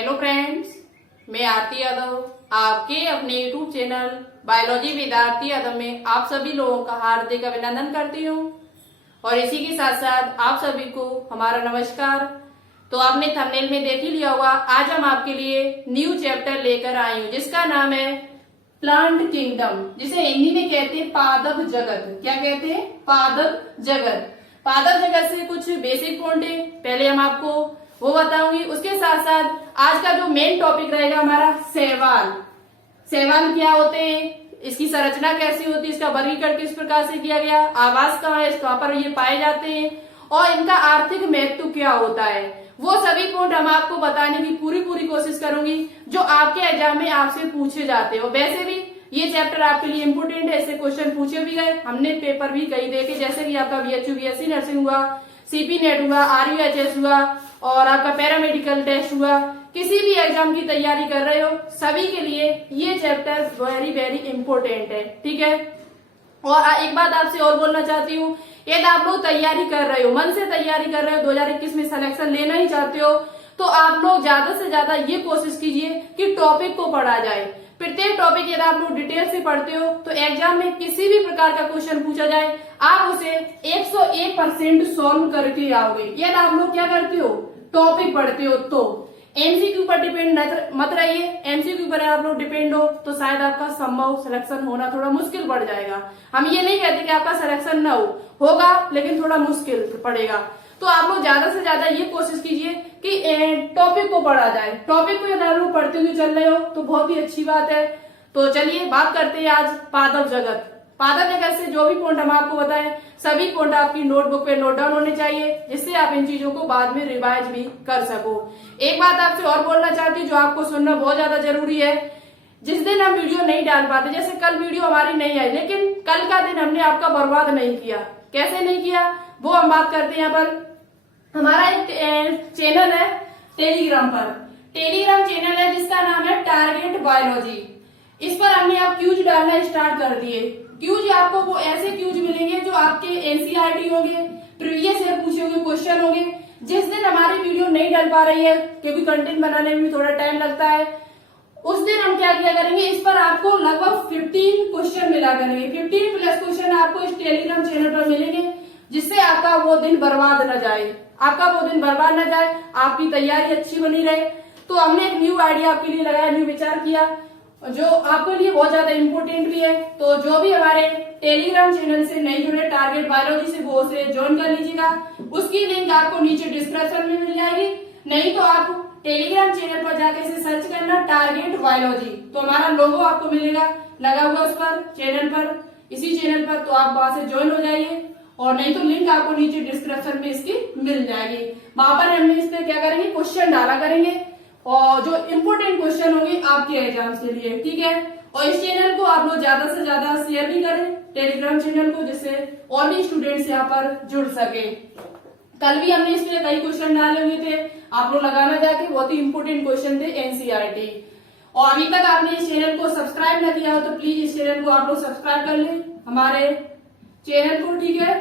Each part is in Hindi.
हेलो फ्रेंड्स, मैं आरती यादव आपके अपने YouTube channel biology with Aarti Yadav में आप सभी लोगों का हार्दिक अभिनंदन करती हूँ और इसी के साथ साथ आप सभी को हमारा नमस्कार। तो आपने थंबनेल में देख ही लिया होगा, आज हम आपके लिए न्यू चैप्टर लेकर आई हूँ जिसका नाम है प्लांट किंगडम, जिसे हिंदी में कहते हैं पादप जगत। क्या कहते हैं? पादप जगत। पादप जगत से कुछ बेसिक पॉइंट है, पहले हम आपको वो बताऊंगी। उसके साथ साथ आज का जो मेन टॉपिक रहेगा हमारा शैवाल। शैवाल क्या होते हैं, इसकी संरचना कैसी होती है, इसका वर्गीकरण किस प्रकार से किया गया, आवास कहाँ है, कहाँ पर ये पाए जाते हैं और इनका आर्थिक महत्व क्या होता है, वो सभी पॉइंट हम आपको बताने की पूरी कोशिश करूंगी जो आपके एग्जाम में आपसे पूछे जाते हो। वैसे भी ये चैप्टर आपके लिए इम्पोर्टेंट है, ऐसे क्वेश्चन पूछे भी गए, हमने पेपर भी कई देखे, जैसे कि आपका बीएचयू बीएससी नर्सिंग हुआ, सीपी नेट हुआ, आरयूएचएस हुआ और आपका पैरामेडिकल टेस्ट हुआ। किसी भी एग्जाम की तैयारी कर रहे हो सभी के लिए ये चैप्टर वेरी इम्पोर्टेंट है, ठीक है। और एक बात आपसे और बोलना चाहती हूँ, यदि आप लोग तैयारी कर रहे हो, मन से तैयारी कर रहे हो, 2021 में सिलेक्शन लेना ही चाहते हो, तो आप लोग ज्यादा से ज्यादा ये कोशिश कीजिए कि टॉपिक को पढ़ा जाए। प्रत्येक टॉपिक यदि आप लोग डिटेल से पढ़ते हो तो एग्जाम में किसी भी प्रकार का क्वेश्चन पूछा जाए आप उसे 101% सॉल्व करके आओगे। यदि आप लोग क्या करते हो, टॉपिक पढ़ते हो। तो एमसीक्यू पर डिपेंड मत रहिए, एमसीक्यू पर आप लोग डिपेंड हो तो शायद आपका संभव सिलेक्शन होना थोड़ा मुश्किल पड़ जाएगा। हम ये नहीं कहते कि आपका सिलेक्शन ना होगा, लेकिन थोड़ा मुश्किल पड़ेगा। तो आप लोग ज्यादा से ज्यादा ये कोशिश कीजिए कि टॉपिक को पढ़ा जाए। टॉपिक को यदि आप लोग पढ़ते हुए चल रहे हो तो बहुत ही अच्छी बात है। तो चलिए बात करते हैं आज पादप जगत। पादप जगत से जो भी पॉइंट हम आपको बताएं सभी पॉइंट आपकी नोटबुक पे नोट डाउन होने चाहिए, जिससे आप इन चीजों को बाद में रिवाइज भी कर सको। एक बात आपसे और बोलना चाहती हूँ जो आपको सुनना बहुत ज्यादा जरूरी है। जिस दिन हम वीडियो नहीं डाल पाते, जैसे कल वीडियो हमारी नहीं आई, लेकिन कल का दिन हमने आपका बर्बाद नहीं किया। कैसे नहीं किया वो हम बात करते हैं। यहाँ पर हमारा एक चैनल है टेलीग्राम पर, टेलीग्राम चैनल है जिसका नाम है टारगेट बायोलॉजी। इस पर हमने आप क्यूज डालना स्टार्ट कर दिए। क्यूज आपको वो ऐसे क्यूज मिलेंगे जो आपके एनसीईआरटी होंगे, प्रीवियस ईयर पूछे हुए क्वेश्चन होंगे। जिस दिन हमारी वीडियो नहीं डाल पा रही है क्योंकि कंटेंट बनाने में भी थोड़ा टाइम लगता है, उस दिन हम क्या किया करेंगे, इस पर आपको लगभग 15 क्वेश्चन मिला करेंगे। 15 प्लस क्वेश्चन आपको इस टेलीग्राम चैनल पर मिलेंगे, जिससे आपका वो दिन बर्बाद न जाए, आपकी तैयारी अच्छी बनी रहे। तो हमने एक न्यू आइडिया आपके लिए लगाया, न्यू विचार किया जो आपके लिए बहुत ज्यादा इम्पोर्टेंट भी है। तो जो भी हमारे टेलीग्राम चैनल से नहीं जुड़े टारगेट बायोलॉजी से, वो उसे ज्वाइन कर लीजिएगा। उसकी लिंक आपको नीचे डिस्क्रिप्शन में मिल जाएगी, नहीं तो आप टेलीग्राम चैनल पर जाके इसे सर्च करना टारगेट बायोलॉजी, तो हमारा लोगो आपको मिलेगा लगा हुआ उस पर चैनल पर, इसी चैनल पर। तो आप वहां से ज्वाइन हो जाइए, और नहीं तो लिंक आपको नीचे डिस्क्रिप्शन में इसकी मिल जाएगी। वहां पर हमने इस पे क्या करेंगे, क्वेश्चन डाला करेंगे और जो इम्पोर्टेंट क्वेश्चन होंगे आपके एग्जाम के लिए, ठीक है। और इस चैनल को आप लोग ज्यादा से ज्यादा शेयर भी करें, टेलीग्राम चैनल को, जिससे और भी स्टूडेंट्स यहाँ पर जुड़ सके। कल भी हमने इसमें कई क्वेश्चन डाले हुए थे, आप लोग लगाना जाके, बहुत ही इम्पोर्टेंट क्वेश्चन थे एनसीईआरटी। और अभी तक आपने इस चैनल को सब्सक्राइब न किया हो तो प्लीज इस चैनल को आप लोग सब्सक्राइब कर लें, हमारे चैनल को, ठीक है,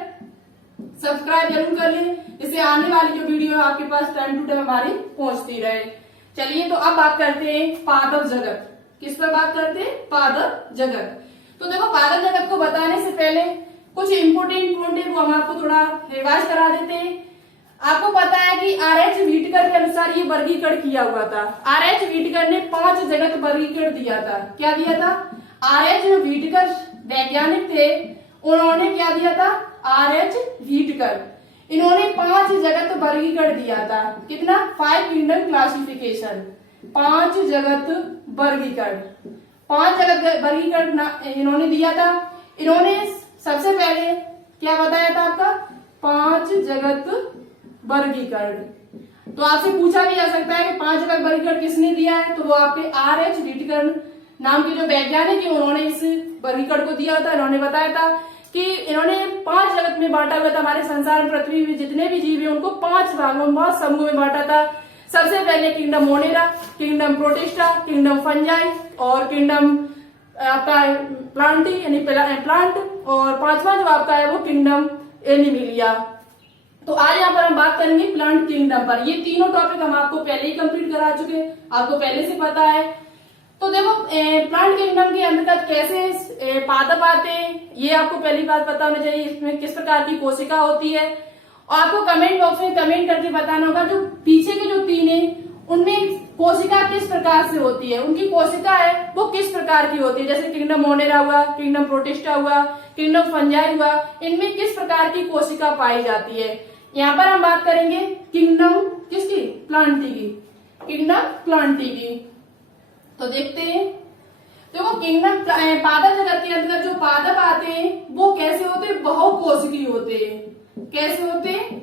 सब्सक्राइब जरूर कर लें, इससे आने वाली जो वीडियो है आपके पास टाइम टू टाइम हमारी पहुंचती रहे। चलिए तो अब बात करते हैं पादप जगत। किस पर बात करते हैं? पादप जगत। तो देखो, पादप जगत को बताने से पहले कुछ इम्पोर्टेंट पॉइंट है वो हम आपको थोड़ा रिवाइज करा देते हैं। आपको पता है कि आर.एच. व्हीटकर के अनुसार ये वर्गीकरण किया हुआ था। आर.एच. व्हीटकर ने 5 जगत वर्गीकरण दिया था। क्या दिया था? आर.एच. व्हीटकर वैज्ञानिक थे, उन्होंने क्या दिया था? आर.एच. व्हीटकर, इन्होंने 5 जगत वर्गीकरण दिया था। कितना? 5 किंगडम क्लासिफिकेशन, 5 जगत वर्गीकरण, 5 जगत वर्गीकरण इन्होंने दिया था। इन्होंने सबसे पहले क्या बताया था आपका? 5 जगत वर्गीकरण। तो आपसे पूछा भी जा सकता है कि 5 जगत वर्गीकरण किसने दिया है, तो वो आपके आर.एच. व्हीटकर नाम के जो वैज्ञानिक है उन्होंने इस वर्गीकरण को दिया था। इन्होंने बताया था कि इन्होंने 5 जगत में बांटा हुआ था। हमारे संसार में पृथ्वी में जितने भी जीव है उनको 5 भागों में, 5 समूह में बांटा था। सबसे पहले kingdom Monera, kingdom protista, kingdom fungi और किंगडम आपका प्लांटी यानी प्लांट, और 5वां जो आपका है वो किंगडम एनिमिलिया। तो आज यहाँ पर हम बात करेंगे प्लांट किंगडम पर। ये तीनों टॉपिक हम आपको पहले ही कंप्लीट करा चुके हैं, आपको पहले से पता है। तो देखो प्लांट किंगडम के अंतर्गत कैसे पादप आते हैं, ये आपको पहली बात पता होना चाहिए। इसमें किस प्रकार की कोशिका होती है, और आपको कमेंट बॉक्स में कमेंट करके बताना होगा जो पीछे के जो तीन है उनमें कोशिका किस प्रकार से होती है, उनकी कोशिका है वो किस प्रकार की होती है। जैसे किंगडम मोनेरा हुआ, किंगडम प्रोटिस्टा हुआ, किंगडम फंजाई हुआ, इनमें किस प्रकार की कोशिका पाई जाती है। यहाँ पर हम बात करेंगे किंगडम किसकी, प्लांटी की, किंगडम प्लांटी की। तो देखते हैं, देखो किंगडम पादप जगत के अंतर्गत जो पादप आते हैं वो कैसे होते हैं, बहुकोशिकीय होते हैं। कैसे होते हैं,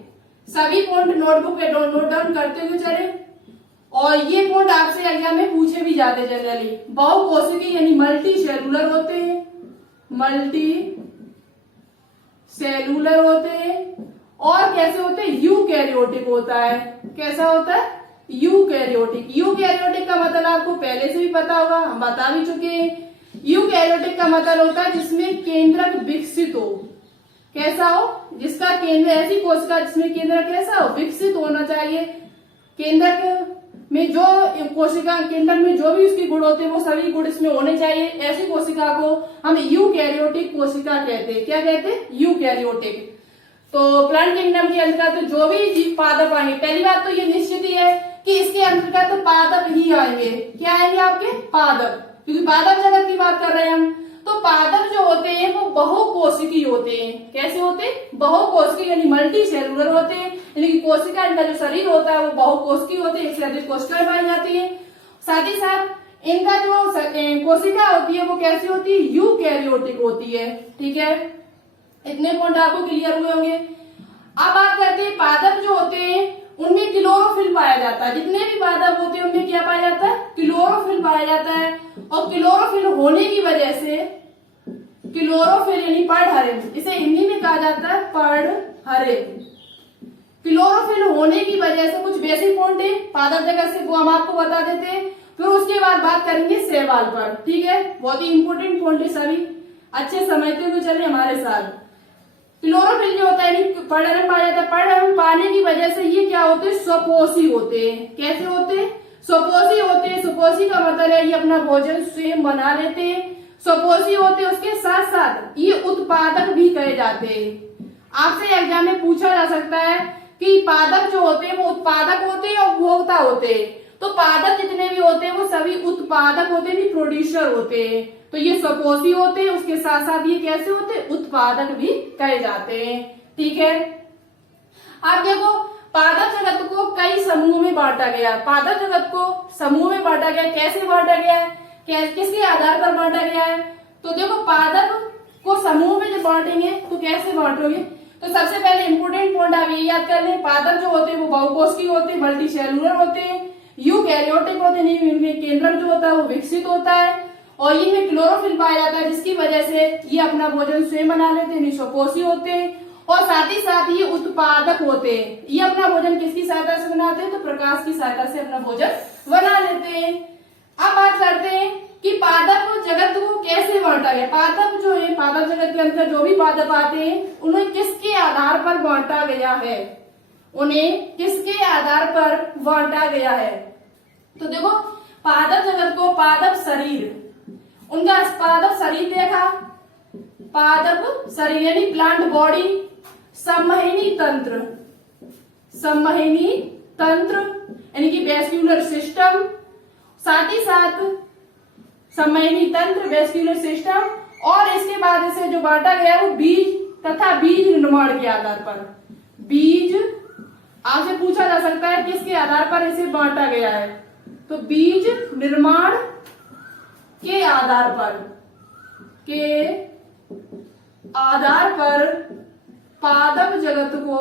सभी पॉइंट नोटबुक पे नोट डाउन करते हुए चले, और ये पॉइंट आपसे एग्जाम में पूछे भी जाते जनरली। बहुकोशिकीय यानी मल्टी सेलुलर होते हैं, मल्टी सेलुलर होते हैं। और कैसे होते हैं, यूकैरियोटिक होता है। कैसा होता है, यूकैरियोटिक। यूकैरियोटिक का मतलब आपको पहले से भी पता होगा, हम बता भी चुके हैं। यूकैरियोटिक का मतलब होता है जिसमें केंद्रक विकसित हो। कैसा हो, जिसका केंद्र, ऐसी कोशिका जिसमें केंद्रक कैसा हो, विकसित होना चाहिए। केंद्रक में जो कोशिका, केंद्रक में जो भी उसके गुण होते हैं वो सभी गुण इसमें होने चाहिए। ऐसी कोशिका को हम यूकैरियोटिक कोशिका कहते हैं। क्या कहते हैं, यूकैरियोटिक। तो प्लांट किंगडम के अंतर्गत जो भी जीव पादप आएंगे, पहली बात तो ये निश्चित ही है कि इसके अंतर्गत तो पादप ही आएंगे। क्या आएंगे आपके, पादप, क्योंकि पादप जगत की बात कर रहे हैं हम। तो पादप जो होते हैं वो बहुकोशिकीय होते हैं। कैसे होते हैं, बहुकोशिकीय यानी मल्टी सेलुलर होते हैं, यानी कि कोशिका, इनका जो शरीर होता है वो बहुकोशिकीय होते हैं, एक से अधिक कोशिकाएं पाई जाती है। साथ ही साथ इनका जो कोशिका होती है वो कैसी होती है, यूकैरियोटिक होती है। ठीक है, इतने पॉइंट आपको क्लियर हुए होंगे। अब बात करते हैं पादप जो होते हैं उनमें क्लोरोफिल पाया जाता है। जितने भी पादप होते हैं उनमें क्या पाया जाता है, क्लोरोफिल पाया जाता है। और क्लोरोफिल होने की वजह से, क्लोरोफिल यानी पर्णहरित, इसे हिंदी में कहा जाता है पर्णहरित। क्लोरोफिल होने की वजह से कुछ बेसिक पॉइंट है पादप जगत से, वो हम आपको बता देते हैं। फिर उसके बाद बात करेंगे शैवाल पर। ठीक है, बहुत ही इंपोर्टेंट पॉइंट है, सभी अच्छे समझते हुए चले हमारे साथ। क्लोरोफिल जो होता है पर्णहरित पाया जाता है। पर्णहरित पाने की वजह से ये क्या होते हैं, स्वपोषी होते हैं। कैसे होते हैं, स्वपोषी होते हैं। स्वपोषी का मतलब है ये अपना भोजन स्वयं बना लेते हैं, स्वपोषी होते हैं। उसके साथ साथ ये उत्पादक भी कहे जाते हैं। आपसे एग्जाम में पूछा जा सकता है कि पादप जो होते हैं वो उत्पादक होते हैं और उपभोक्ता होते हैं। तो पादप जितने भी होते हैं वो सभी उत्पादक होते हैं, प्रोड्यूसर होते हैं। तो ये स्वपोषी होते हैं, उसके साथ साथ ये कैसे होते हैं, उत्पादक भी कहे जाते हैं। ठीक है, अब देखो पादप जगत को कई समूह में बांटा गया। पादप जगत को समूह में बांटा गया। कैसे बांटा गया है, किसके आधार पर बांटा गया है। तो देखो पादप को समूह में जब बांटेंगे तो कैसे बांटोगे, तो सबसे पहले इंपोर्टेंट पॉइंट आप ये याद कर लें, पादप जो होते हैं वो बहुकोशिकीय होते हैं, मल्टी सेलुलर होते हैं, यूकैरियोटिक होते हैं, इनमें केंद्रक जो होता है वो विकसित होता है, और इनमें क्लोरोफिल पाया जाता है जिसकी वजह से ये अपना भोजन स्वयं बना लेते हैं, स्वपोषी होते हैं। और साथ ही साथ ये उत्पादक होते हैं। ये अपना भोजन किसकी सहायता से बनाते हैं, तो प्रकाश की सहायता से अपना भोजन बना लेते हैं। अब बात करते हैं कि पादप जगत को कैसे बांटा गया। पादप जो है, पादप जगत के अंदर जो भी पादप आते हैं उन्हें किसके आधार पर बांटा गया है, उन्हें किसके आधार पर बांटा गया है। तो देखो पादप जगत को पादप शरीर, उनका पादप शरीर देखा, पादप शरीर यानी प्लांट बॉडी, संवहनी तंत्र, संवहनी तंत्र यानी कि वेस्क्यूलर सिस्टम, साथ ही साथ संवहनी तंत्र, वेस्क्यूलर सिस्टम, और इसके बाद इसे जो बांटा गया वो बीज तथा बीज निर्माण के आधार पर। बीज आपसे पूछा जा सकता है किसके आधार पर इसे बांटा गया है, तो बीज निर्माण के आधार पर, के आधार पर पादप जगत को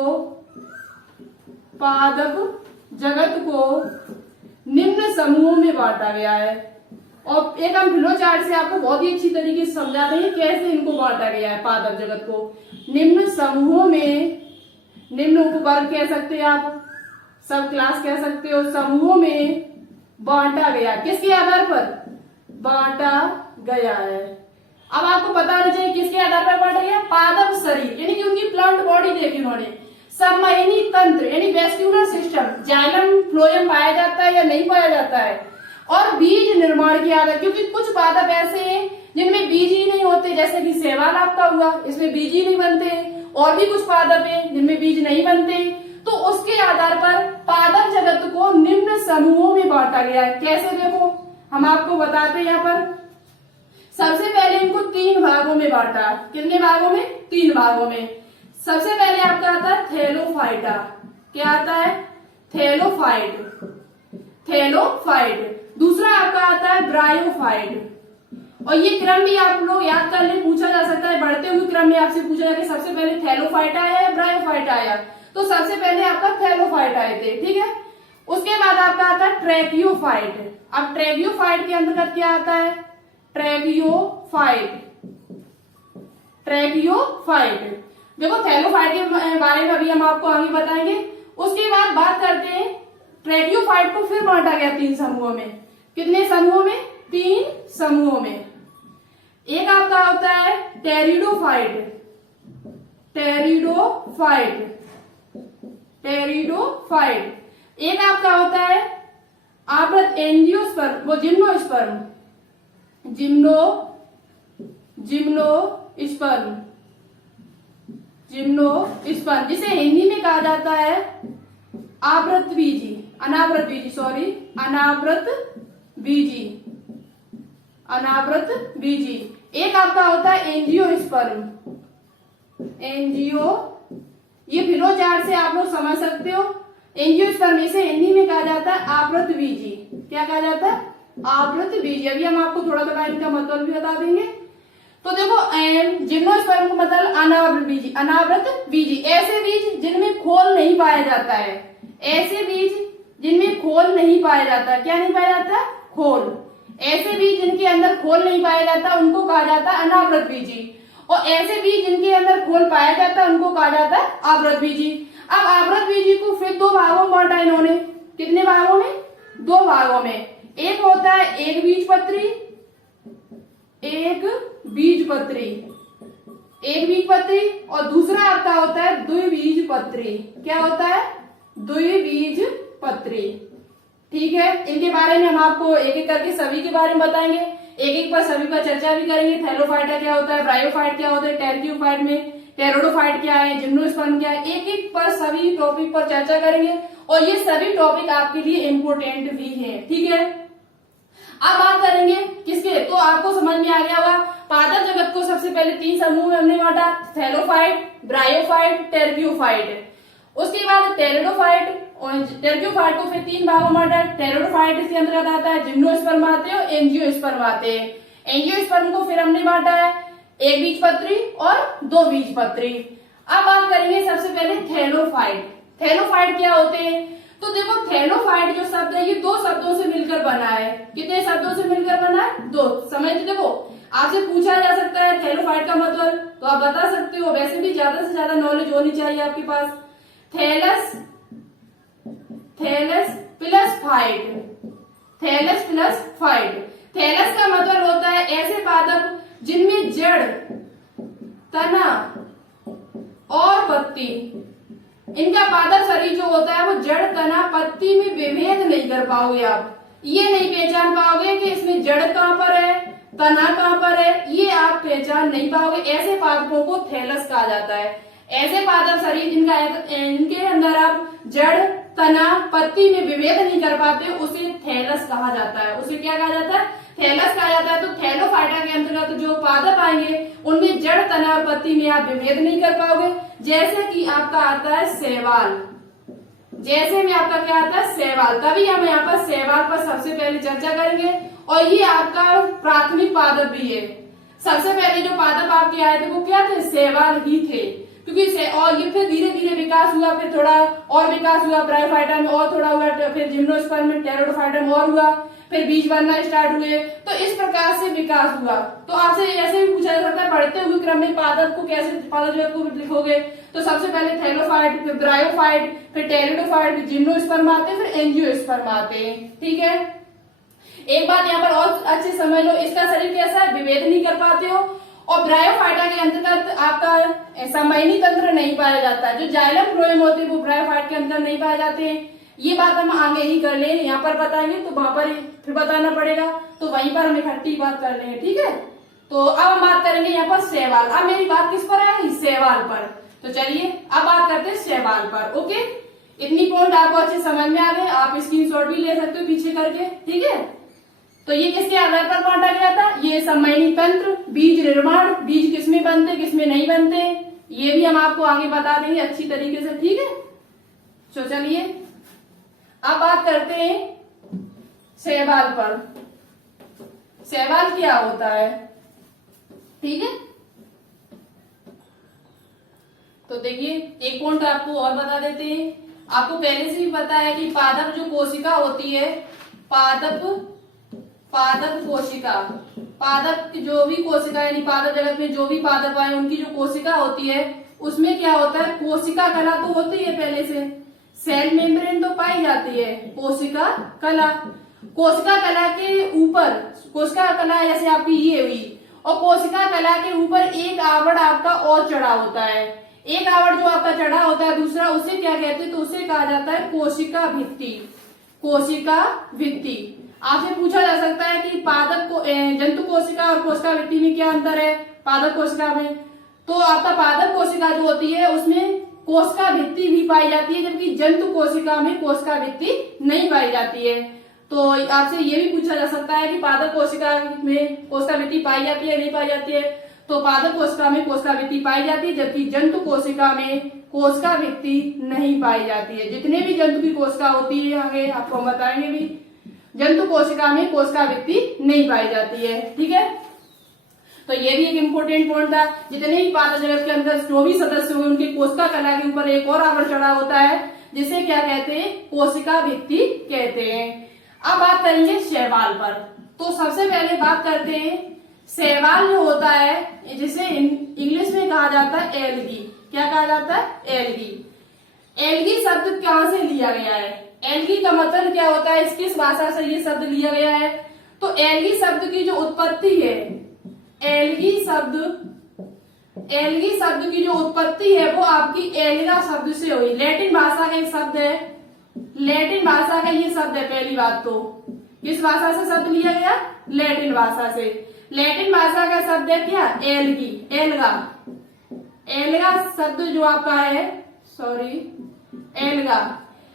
निम्न समूह में बांटा गया है। और एक हम फ्लो चार्ट से आपको बहुत ही अच्छी तरीके से समझा देंगे कैसे इनको बांटा गया है पादप जगत को। निम्न समूहों में, निम्न उपवर्ग कह सकते हैं आप, सब क्लास कह सकते हो, समूहों में बांटा गया। किसके आधार पर बांटा गया है। अब आपको पता होना चाहिए किसके आधार पर बांटा गया, पादप शरीर यानी कि उनकी प्लांट बॉडी देखी उन्होंने, संवहनी तंत्र यानी वेस्क्यूलर सिस्टम, जाइलम फ्लोएम पाया जाता है या नहीं पाया जाता है। और बीज निर्माण की आदत, क्योंकि कुछ पादप ऐसे हैं जिनमें बीज ही नहीं होते, जैसे कि शैवाल आपका हुआ, इसमें बीज ही नहीं बनते। और भी कुछ पादप हैं जिनमें बीज नहीं बनते। तो उसके आधार पर पादप जगत को निम्न समूहों में बांटा गया है। कैसे, देखो हम आपको बताते हैं यहाँ पर। सबसे पहले इनको 3 भागों में बांटा। कितने भागों में? 3 भागों में। सबसे पहले आपका आता है थैलोफाइटा। क्या आता है? थैलोफाइट। थैलोफाइट। दूसरा आपका आता है ब्रायोफाइट। और ये क्रम भी आप लोग याद कर ले, पूछा जा सकता है बढ़ते हुए क्रम में आपसे पूछा जाए सबसे पहले थैलोफाइट आया या ब्रायोफाइट आया। तो सबसे पहले आपका थैलोफाइट आए थे, ठीक है। उसके बाद आपका आता है ट्रैकियोफाइट। अब ट्रैकियोफाइट के अंतर्गत क्या आता है? ट्रैकियोफाइट। ट्रैकियोफाइट। देखो थैलोफाइट के बारे में अभी हम आपको आगे बताएंगे। उसके बाद बात करते हैं ट्रैकियोफाइट को फिर बांटा गया 3 समूहों में। कितने समूहों में? 3 समूहों में। एक आपका होता है टेरिडोफाइट। टेरिडोफाइट। टेरिडोफाइट। एक आपका होता है आवृत एंजियोस्पर्म, वो जिम्नोस्पर्म। जिम्नोस्पर्म। जिम्नोस्पर्म, जिसे हिंदी में कहा जाता है आवृत बीजी, अनावृत बीजी, सॉरी, अनावृत बीजी। अनावृत बीजी। एक आपका होता है एंजियोस्पर्म। एंजियो, ये फिलोचार्ट से आप लोग समझ सकते हो। एंजियोस्पर्म, इसे हिंदी में कहा जाता है आवृत बीजी। क्या कहा जाता है? आवृत बीजी। अभी हम आपको थोड़ा थोड़ा इनका मतलब भी बता देंगे। तो देखो जिम्नोस्पर्म का मतलब अनावृत बीजी। अनावृत बीजी ऐसे बीज जिनमें खोल नहीं पाया जाता है। ऐसे बीज जिनमें खोल नहीं पाया जाता। क्या नहीं पाया जाता? खोल। ऐसे बीज जिनके अंदर खोल नहीं पाया जाता उनको कहा जाता है अनावृत बीजी। और ऐसे बीज जिनके अंदर खोल पाया जाता है उनको कहा जाता है आवृत बीजी। अब आवृत बीजी को फिर 2 भागों में बांटा इन्होंने। कितने भागों में? 2 भागों में। एक होता है एक बीजपत्री, एक बीजपत्री, एक बीजपत्री। और दूसरा आपका होता है द्विबीजपत्री। क्या होता है? द्विबीजपत्री। ठीक है, इनके बारे में हम आपको एक एक करके सभी के बारे में बताएंगे। एक एक पर सभी पर चर्चा भी करेंगे। थैलोफाइटा क्या होता है, ब्रायोफाइट क्या होता है, टेरिडोफाइट में टेरिडोफाइट क्या है, जिम्नोस्पर्म क्या है, एक एक पर सभी टॉपिक पर चर्चा करेंगे। और ये सभी टॉपिक आपके लिए इम्पोर्टेंट भी है। ठीक है, अब बात करेंगे किसके, तो आपको समझ में आ गया होगा। पादप जगत को सबसे पहले 3 समूह में हमने बांटा, थैलोफाइट, ब्रायोफाइट, टेरिडोफाइट। उसके बाद टेरिडोफाइट और टेरिडोफाइट को फिर 3 भागों में बांटा। टेरिडोफाइट इसके अंतर्गत आता है जिम्नोस्पर्म आते हैं और एंजियोस्पर्म आते हैं। एंजियोस्पर्म को फिर हमने बांटा है एक बीजपत्री और 2 बीजपत्री। अब बात करेंगे सबसे पहले थैलोफाइट। थैलोफाइट क्या होते हैं, तो देखो थैलोफाइट जो शब्द है ये 2 शब्दों से मिलकर बना है। कितने शब्दों से मिलकर बना है? 2। समझ, देखो आपसे पूछा जा सकता है थैलोफाइट का मतलब, तो आप बता सकते हो। वैसे भी ज्यादा से ज्यादा नॉलेज होनी चाहिए आपके पास। Thallus, thallus plus phyte. Thallus plus phyte. Thallus का मतलब होता है ऐसे पादप जिनमें जड़, तना और पत्ती, इनका पादप शरीर जो होता है वो जड़, तना, पत्ती में विभेद नहीं कर पाओगे। आप ये नहीं पहचान पाओगे कि इसमें जड़ कहाँ पर है, तना कहाँ पर है, ये आप पहचान नहीं पाओगे। ऐसे पादपों को थैलस कहा जाता है। ऐसे पादप शरीर जिनका इनके अंदर आप जड़, तना, पत्ती में विभेद नहीं कर पाते, उसे थैलस कहा जाता है। उसे क्या कहा जाता है? थैलस कहा जाता है। तो थैलोफाइटा के अंतर्गत जो पादप आएंगे उनमें जड़, तना और पत्ती में आप विभेद नहीं कर पाओगे। जैसे कि आपका आता है शैवाल, जैसे में आपका क्या आता है? शैवाल। तभी हम यहाँ पर शैवाल पर सबसे पहले चर्चा करेंगे। और ये आपका प्राथमिक पादप भी है। सबसे पहले जो पादप आपके आए थे वो क्या थे? शैवाल ही थे। क्योंकि और ये फिर धीरे धीरे विकास हुआ, फिर थोड़ा और विकास हुआ, ब्रायोफाइटा में और थोड़ा हुआ, फिर जिम्नोस्पर्म में, टेरिडोफाइटा में और हुआ, फिर बीज बनना स्टार्ट हुए। तो इस प्रकार से विकास हुआ। तो आपसे ऐसे भी पूछा जा सकता है बढ़ते हुए क्रम में पादप को कैसे, पादप जगत को लिखोगे, तो सबसे पहले थैलोफाइट, फिर ब्रायोफाइट, फिर टेरिडोफाइट, फिर जिम्नोस्पर्म आते हैं, फिर एंजियोस्पर्म आते हैं। ठीक है, एक बात यहाँ पर और अच्छे समझ लो, इसका शरीर कैसा है? विभेद नहीं कर पाते हो। और ब्रायोफाइटा के अंतर्गत आपका समयनी तंत्र नहीं पाया जाता है। जो जाइलम फ्लोएम होते हैं वो ब्रायोफाइट के अंदर नहीं पाए जाते हैं। ये बात हम आगे ही कर लें, यहाँ पर बताएंगे तो वहां पर फिर बताना पड़ेगा, तो वहीं पर हम इकट्ठी बात कर लेंगे, ठीक है। तो अब हम बात करेंगे यहाँ पर शैवाल। अब मेरी बात किस पर आएगी? शैवाल पर। तो चलिए अब बात करते हैं शैवाल पर। ओके, इतनी पॉइंट आपको अच्छे समझ में आ गए, आप स्क्रीनशॉट भी ले सकते हो पीछे करके, ठीक है। तो ये किसके आधार पर बांटा गया था? ये समयनी तंत्र, बीज निर्माण, बीज किसमें बनते किसमें नहीं बनते, ये भी हम आपको आगे बता देंगे अच्छी तरीके से, ठीक है। तो चलिए अब बात करते हैं शैवाल पर। शैवाल क्या होता है, ठीक है। तो देखिए एक पॉइंट आपको और बता देते हैं। आपको पहले से ही पता है कि पादप जो कोशिका होती है, पादप कोशिका, पादप की जो भी कोशिका यानी पादप जगत में जो भी पादप आए उनकी जो कोशिका होती है उसमें क्या होता है? कोशिका कला तो होती है पहले से, सेल मेम्ब्रेन तो पाई जाती है, कोशिका कला। कोशिका कला के ऊपर, कोशिका कला जैसे आपकी ये हुई, और कोशिका कला के ऊपर एक आवरण आपका और चढ़ा होता है। एक आवरण जो आपका चढ़ा होता है दूसरा, उसे क्या कहते हैं? तो उसे कहा जाता है कोशिका भित्ति। कोशिका भित्ति। आपसे पूछा जा सकता है कि पादप को जंतु कोशिका और कोशिका भित्ति में क्या अंतर है? पादप कोशिका में तो आपका पादप कोशिका जो होती है उसमें कोशिका भित्ति भी पाई जाती है, जबकि जंतु कोशिका में कोशिका भित्ति नहीं पाई जाती है। तो आपसे ये भी पूछा जा सकता है कि पादप कोशिका में कोशिका भित्ति पाई जाती है नहीं पाई जाती है? तो पादप कोशिका में कोशिका भित्ति पाई जाती है, जबकि जंतु कोशिका में कोशिका भित्ति नहीं पाई जाती है। जितने भी जंतु की कोशिका होती है आगे आपको हम बताएंगे भी, जंतु कोशिका में कोशिका भित्ति नहीं पाई जाती है, ठीक है। तो ये भी एक इम्पोर्टेंट पॉइंट था। जितने भी पादप जगत के अंदर जो भी सदस्य हुए उनके कोशिका कला के ऊपर एक और आवरण चढ़ा होता है, जिसे क्या कहते हैं? कोशिका भित्ति कहते हैं। अब बात करेंगे शैवाल पर। तो सबसे पहले बात करते हैं शैवाल जो होता है, जिसे इंग्लिश में कहा जाता है एल्गी। क्या कहा जाता है? एल्गी। एल्गी शब्द कहां से लिया गया है? एल्गी का मतलब क्या होता है? किस भाषा से ये शब्द लिया गया है? तो एल्गी शब्द की जो उत्पत्ति है, एल्गी शब्द की जो उत्पत्ति है वो आपकी एल्गा शब्द से हुई। लैटिन भाषा का एक शब्द है, लैटिन भाषा का ये शब्द है। पहली बात तो किस भाषा से शब्द लिया गया? लैटिन भाषा से। लैटिन भाषा का शब्द है क्या? Algae, alga. एल्गा शब्द जो आपका है, एल्गा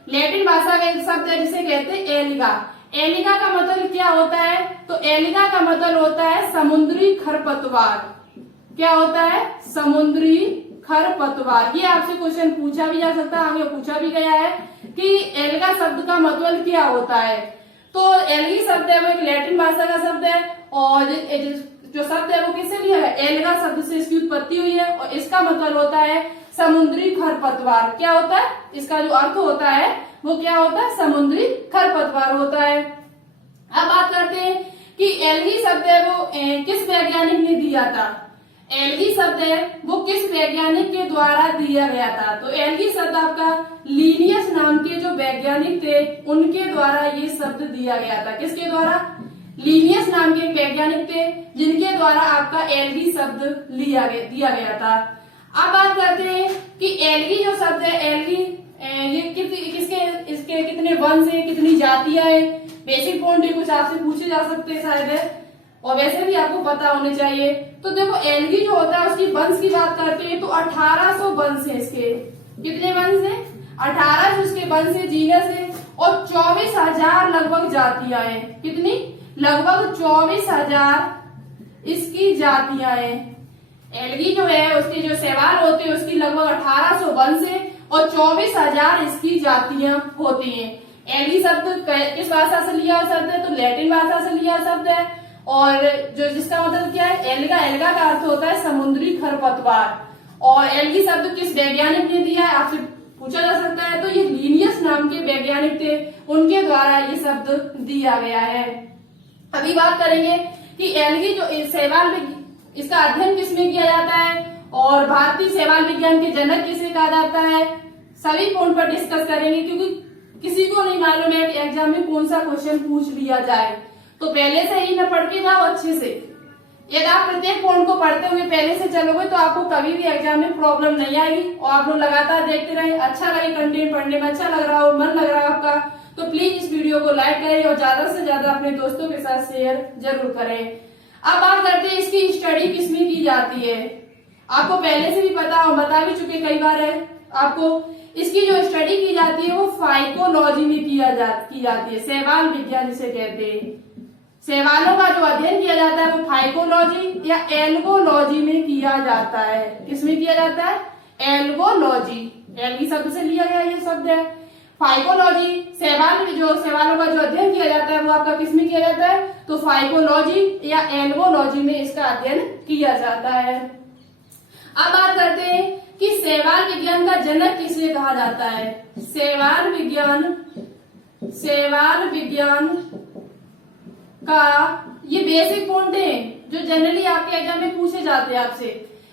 लैटिन भाषा का एक शब्द है जिसे कहते हैं एल्गा। एल्गा का मतलब क्या होता है? तो एल्गा का मतलब होता है समुद्री खरपतवार। क्या होता है? समुद्री खरपतवार। ये आपसे क्वेश्चन पूछा भी जा सकता है, आगे पूछा भी गया है कि एल्गा शब्द का मतलब क्या होता है। तो एल्गी शब्द है वो एक लैटिन भाषा का शब्द है, और जो शब्द है वो किससे लिया है? एल्गा शब्द से इसकी उत्पत्ति हुई है, और इसका मतलब होता है समुद्री खरपतवार। क्या होता है? इसका जो अर्थ होता है वो क्या होता है? समुद्री खरपतवार होता है। अब बात करते हैं कि एल्गी शब्द है वो किस वैज्ञानिक ने दिया था? एल्गी शब्द है वो किस वैज्ञानिक के द्वारा दिया गया था? तो एल्गी शब्द आपका लीनियस नाम के जो वैज्ञानिक थे उनके द्वारा ये शब्द दिया गया था। किसके द्वारा? लीनियस नाम के वैज्ञानिक थे जिनके द्वारा आपका एल्गी शब्द दिया गया था। अब बात करते हैं कि एल्गी जो शब्द है, एल्गी ये इसके कितने वंश है, कितनी जातियां है, बेसिक पॉइंट कुछ आपसे पूछे जा सकते हैं शायद है, और वैसे भी आपको पता होने चाहिए। तो देखो एल्गी जो होता है उसकी वंश की बात करते हैं तो 1800 वंश है इसके। कितने वंश है? 1800 इसके वंश है, जीनस है, और 24,000 लगभग जातियां हैं। कितनी? लगभग 24,000 इसकी जातियां हैं। एल्गी जो है उसके जो शैवाल होते हैं उसकी लगभग 1800 वंश है और 24,000 इसकी जातियां होती हैं। एल्गी शब्द किस भाषा से लिया हुआ शब्द है? तो लैटिन भाषा से लिया शब्द है, और जो जिसका मतलब क्या है? एल्गा। एल्गा का अर्थ होता है समुद्री खरपतवार। और एल्गी शब्द किस वैज्ञानिक ने दिया है आपसे पूछा जा सकता है, तो ये लीनियस नाम के वैज्ञानिक थे, उनके द्वारा ये शब्द दिया गया है। अभी बात करेंगे कि एल्गी जो शैवाल इसका अध्ययन किसमें किया जाता है और भारतीय शैवाल विज्ञान के जनक किसे कहा जाता है, सभी पॉइंट पर डिस्कस करेंगे, क्योंकि किसी को नहीं मालूम है कि एग्जाम में कौन सा क्वेश्चन पूछ लिया जाए। तो पहले से ही ना पढ़ के जाओ अच्छे से, यदि आप प्रत्येक पॉइंट को पढ़ते हुए पहले से चलोगे तो आपको कभी भी एग्जाम में प्रॉब्लम नहीं आएगी और आप लोग लगातार देखते रहे। अच्छा लगे कंटेंट पढ़ने में, अच्छा लग रहा हो, मन लग रहा हो आपका, तो प्लीज इस वीडियो को लाइक करें और ज्यादा से ज्यादा अपने दोस्तों के साथ शेयर जरूर करें। अब बात करते हैं इसकी स्टडी किसमें की जाती है। आपको पहले से भी पता हो, बता भी चुके कई बार है आपको। इसकी जो स्टडी की जाती है वो फाइकोलॉजी में की जाती है, शैवाल विज्ञान जिसे कहते हैं। शैवालों का जो अध्ययन किया जाता है वो फाइकोलॉजी या एल्गोलॉजी में किया जाता है। किसमें किया जाता है? एल्गोलॉजी। एल्गी शब्द से लिया गया ये शब्द है। फाइकोलॉजी शैवालों का जो अध्ययन किया जाता है वो आपका किसमें किया जाता है? तो फाइकोलॉजी या एल्गोलॉजी में इसका अध्ययन किया जाता है। अब बात करते हैं कि शैवाल विज्ञान का जनक किसे कहा जाता है। शैवाल विज्ञान का ये बेसिक पॉइंट है जो जनरली आपके एग्जाम में पूछे जाते हैं आपसे।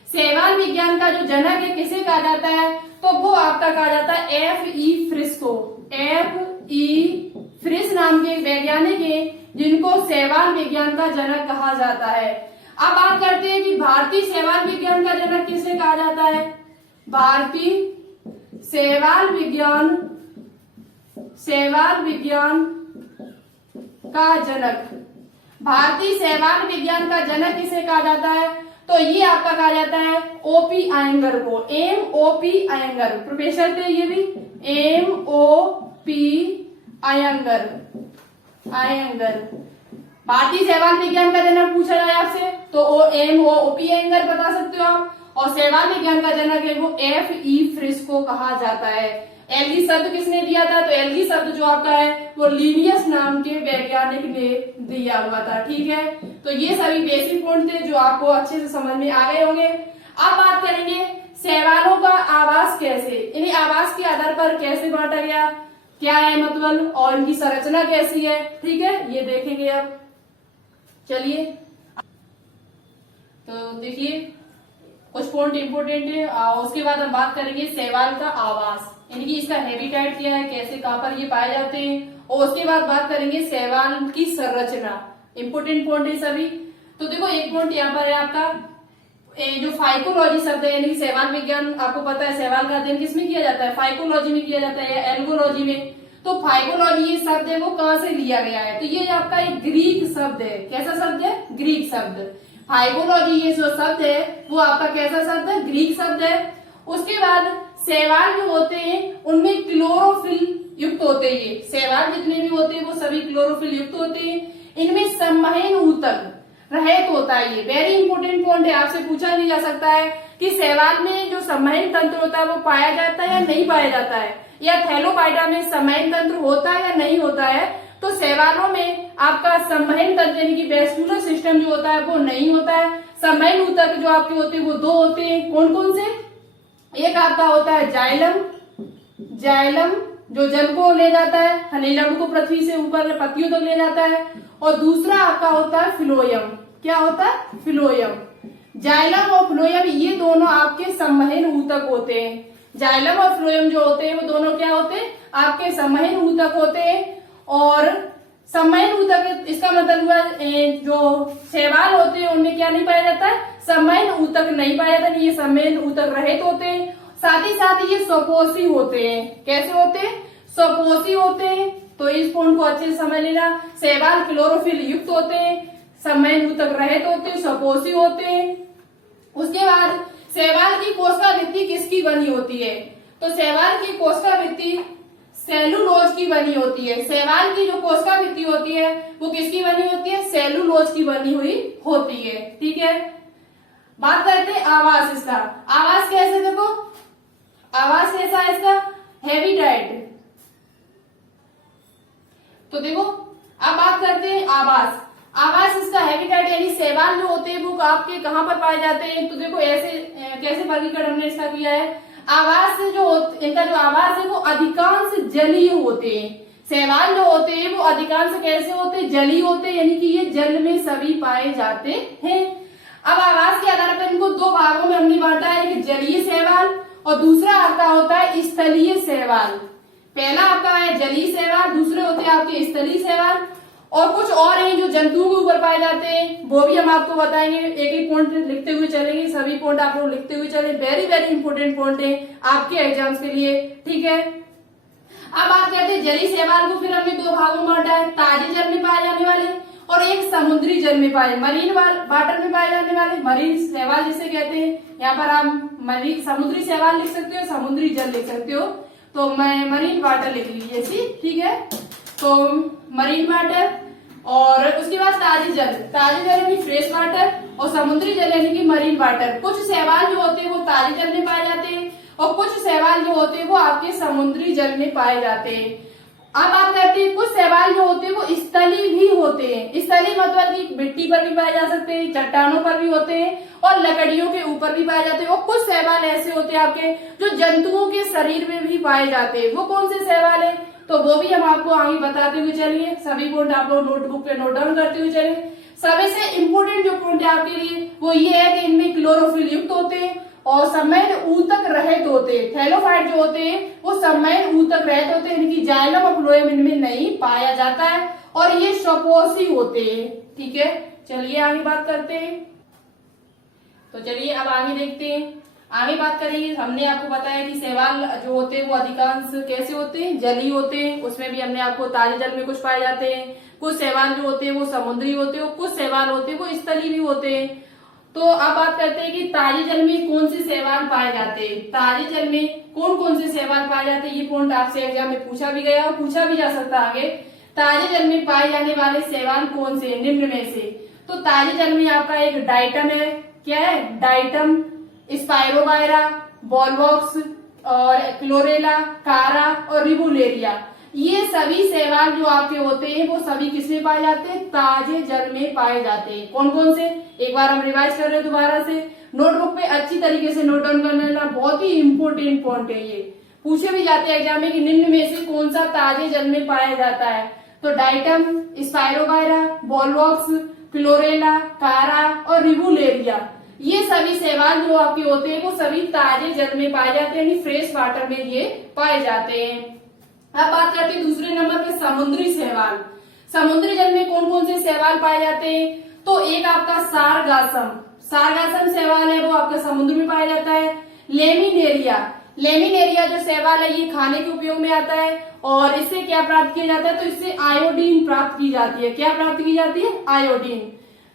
शैवाल विज्ञान का जो जनक है किसे कहा जाता है? तो वो आपका कहा जाता है F.E. फ्रिस को। F.E. फ्रिस नाम के वैज्ञानिक हैं जिनको शैवाल विज्ञान का जनक कहा जाता है। अब बात करते हैं कि भारतीय शैवाल विज्ञान का जनक किसे कहा जाता है। भारतीय शैवाल विज्ञान का जनक, भारतीय शैवाल विज्ञान का जनक किसे कहा जाता है? तो ये आपका कहा जाता है ओपी आयंगर को। M.O.P. आयंगर प्रोफेसर थे ये भी। M.O.P. आयंगर। भारतीय शैवाल विज्ञान का जनक पूछा जाए आपसे तो M.O.P. आयंगर बता सकते हो आप। और शैवाल विज्ञान का जनक है वो F.E. फ्रिस को कहा जाता है। एल्गी शब्द किसने दिया था? तो एल्गी शब्द जो आपका है वो लिनियस नाम के वैज्ञानिक ने दिया हुआ था। ठीक है, तो ये सभी बेसिक पॉइंट थे जो आपको अच्छे से समझ में आ गए होंगे। अब बात करेंगे शैवालों का आवास कैसे, इन्हें आवास के आधार पर कैसे बांटा गया, क्या है मतलब, और इनकी संरचना कैसी है। ठीक है, ये देखेंगे अब। चलिए तो देखिए कुछ पॉइंट इंपोर्टेंट है। उसके बाद हम बात करेंगे शैवाल का आवास, यानी कि इसका हैबिटेट क्या है, कैसे कहां पर ये पाए जाते हैं। और उसके बाद बात करेंगे शैवाल की संरचना। इंपोर्टेंट पॉइंट है सभी। तो देखो एक पॉइंट यहाँ पर है आपका जो फाइकोलॉजी शब्द है, यानी कि शैवाल विज्ञान, आपको पता है शैवाल का अध्ययन किसमें किया जाता है? फाइकोलॉजी में किया जाता है या एल्गोलॉजी में। तो फाइकोलॉजी ये शब्द है वो कहाँ से लिया गया है? तो ये आपका एक ग्रीक शब्द है। कैसा शब्द है? ग्रीक शब्द। फाइकोलॉजी ये जो शब्द है वो आपका कैसा शब्द है? ग्रीक शब्द है। उसके बाद शैवाल जो होते हैं उनमें क्लोरोफिल युक्त होते हैं। ये शैवाल जितने भी होते हैं वो सभी क्लोरोफिल युक्त होते हैं। इनमें संवहन ऊतक रहित होता है। ये वेरी इंपोर्टेंट पॉइंट है, आपसे पूछा भी जा सकता है कि शैवाल में जो संवहन तंत्र होता है वो पाया जाता है या नहीं पाया जाता है, या थैलोपाइडा में संवहन तंत्र होता है या नहीं होता है। तो शैवालों में आपका संवहन तंत्र यानी कि वेस्कुलर सिस्टम जो होता है वो नहीं होता है। संवहन ऊतक जो आपके होते हैं वो दो होते हैं। कौन कौन से? एक आपका होता है जाइलम जो जल को ले जाता है, हनीलम को पृथ्वी से ऊपर पत्तियों तक ले जाता है। और दूसरा आपका होता है फिलोयम। क्या होता है? फिलोयम। जाइलम और फिलोयम ये दोनों आपके संवहन ऊतक होते हैं। जाइलम और फिलोयम जो होते हैं वो दोनों क्या होते हैं? आपके संवहन ऊतक होते हैं। और संवहन ऊतक इसका मतलब हुआ जो शैवाल होते हैं उनमें क्या नहीं पाया जाता है? संवहन ऊतक नहीं पाया जाता, ये संवहन ऊतक रहित होते हैं। साथ ही ये स्वपोषी होते हैं। कैसे होते हैं? स्वपोषी होते हैं। तो इस पॉइंट को अच्छे से समझ लेना। शैवाल क्लोरोफिल युक्त होते हैं, संवहन ऊतक रहित होते हैं, स्वपोषी होते हैं। उसके बाद शैवाल की कोशिकाभित्ति किसकी बनी होती है? तो शैवाल की कोशिकाभित्ति सेलुलोज की बनी होती है। शैवाल की जो कोशिकाभित्ति होती है वो किसकी बनी होती है? सेलुलोज की बनी हुई होती है। ठीक है, बात करते हैं आवास। इसका आवास कैसे? देखो आवास कैसा है इसका? हैबिटेट। तो देखो अब बात करते हैं आवास इसका हैबिटेट यानी शैवाल जो होते हैं वो आपके कहाँ पर पाए जाते हैं। तो देखो ऐसे कैसे वर्गीकरण हमने इसका किया है। आवास इनका जो आवास है वो अधिकांश जलीय होते हैं। शैवाल जो होते हैं वो अधिकांश कैसे होते हैं? जलीय होते हैं, यानी कि ये जल में सभी पाए जाते हैं। अब आवास के आधार पर इनको दो भागों में हमने बांटा है, एक जलीय शैवाल और दूसरा आपका होता है स्थलीय शैवाल। पहला आपका है जलीय शैवाल, दूसरे होते हैं आपके स्थलीय शैवाल। और कुछ और हैं जो जंतुओं के ऊपर पाए जाते हैं, वो भी हम आपको बताएंगे। एक एक पॉइंट लिखते हुए चलेंगे, सभी पॉइंट आप लोग लिखते हुए चले, वेरी वेरी इंपोर्टेंट पॉइंट है आपके एग्जाम्स के लिए, ठीक है। अब बात करते हैं जलीय शैवाल को, फिर हमने दो भागों में बांटा है, ताजे जल में पाए जाने वाले और एक समुद्री जल में पाए, मरीन वाटर में पाए जाने वाले, मरीन शैवाल जिसे कहते हैं। यहाँ पर आप समुद्री शैवाल लिख सकते हो, समुद्री जल लिख सकते हो, तो मैं मरीन वाटर लिख लीजिए, ठीक है। तो मरीन वाटर और उसके बाद ताजे जल यानी फ्रेश वाटर और समुद्री जल यानी कि मरीन वाटर। कुछ शैवाल जो होते हैं वो ताजे जल में पाए जाते हैं और कुछ शैवाल जो होते हैं वो आपके समुद्री जल में पाए जाते हैं। अब बात करते हैं कुछ शैवाल जो होते हैं वो स्थलीय भी होते हैं। स्थलीय मतलब कि मिट्टी पर भी पाए जा सकते हैं, चट्टानों पर भी होते हैं और लकड़ियों के ऊपर भी पाए जाते हैं। और कुछ शैवाल ऐसे होते हैं आपके जो जंतुओं के शरीर में भी पाए जाते हैं। वो कौन से शैवाल है तो वो भी हम आपको आगे बताते हुए चलिए। सभी पॉइंट आप लोग नोटबुक पे नोट डाउन करते हुए चलिए। सबसे इम्पोर्टेंट जो पॉइंट है आपके लिए वो ये है कि इनमें क्लोरोफिल युक्त होते हैं और समय ऊतक रहित होते हैं। थैलोफाइट जो होते हैं वो समय ऊतक रहित होते हैं, इनकी जाइलम और फ्लोएम इनमें नहीं पाया जाता है और ये सपोषी होते हैं, ठीक है। चलिए आगे बात करते हैं। तो चलिए अब आगे देखते हैं, आगे बात करेंगे। हमने आपको बताया कि शैवाल जो होते हैं वो अधिकांश कैसे होते हैं, जलीय होते हैं। उसमें भी हमने आपको ताजे जल में कुछ पाए जाते हैं, कुछ शैवाल जो होते हैं वो समुद्री होते हैं और कुछ शैवाल होते हैं वो स्थलीय भी होते हैं। तो अब बात करते हैं कि ताजे जल में कौन से शैवाल पाए जाते हैं। ताजे जल में कौन कौन से शैवाल पाए जाते हैं, ये पॉइंट आपसे एग्जाम में पूछा भी गया और पूछा भी जा सकता है आगे। ताजे जल में पाए जाने वाले शैवाल कौन से, निम्न में से। तो ताजे जल में आपका एक डाइटम है, क्या है, डाइटम, स्पाइरोगायरा, बॉलवॉक्स और क्लोरेला, कारा और रिबुलेरिया। ये सभी शैवाल जो आपके होते हैं वो सभी किसमें पाए जाते हैं, ताजे जल में पाए जाते हैं। कौन कौन से, एक बार हम रिवाइज कर रहे हैं दोबारा से, नोटबुक पे अच्छी तरीके से नोट डाउन कर लेना, बहुत ही इंपोर्टेंट पॉइंट है ये। पूछे भी जाते हैं एग्जाम में कि निम्न में से कौन सा ताजे जल में पाया जाता है। तो डाइटम, स्पाइरोगायरा, बॉलवॉक्स, क्लोरेला, कारा और रिबुलेरिया, ये सभी शैवाल जो आपके होते हैं वो सभी ताजे जल में पाए जाते हैं, यानी फ्रेश वाटर में ये पाए जाते हैं। अब बात करते हैं दूसरे नंबर पे समुद्री शैवाल। समुद्री जल में कौन कौन से शैवाल पाए जाते हैं। तो एक आपका सारगासम शैवाल है वो आपके समुद्र में पाया जाता है। लेमिनेरिया जो शैवाल है ये खाने के उपयोग में आता है और इससे क्या प्राप्त किया जाता है, तो इससे आयोडीन प्राप्त की जाती है। क्या प्राप्त की जाती है, आयोडीन।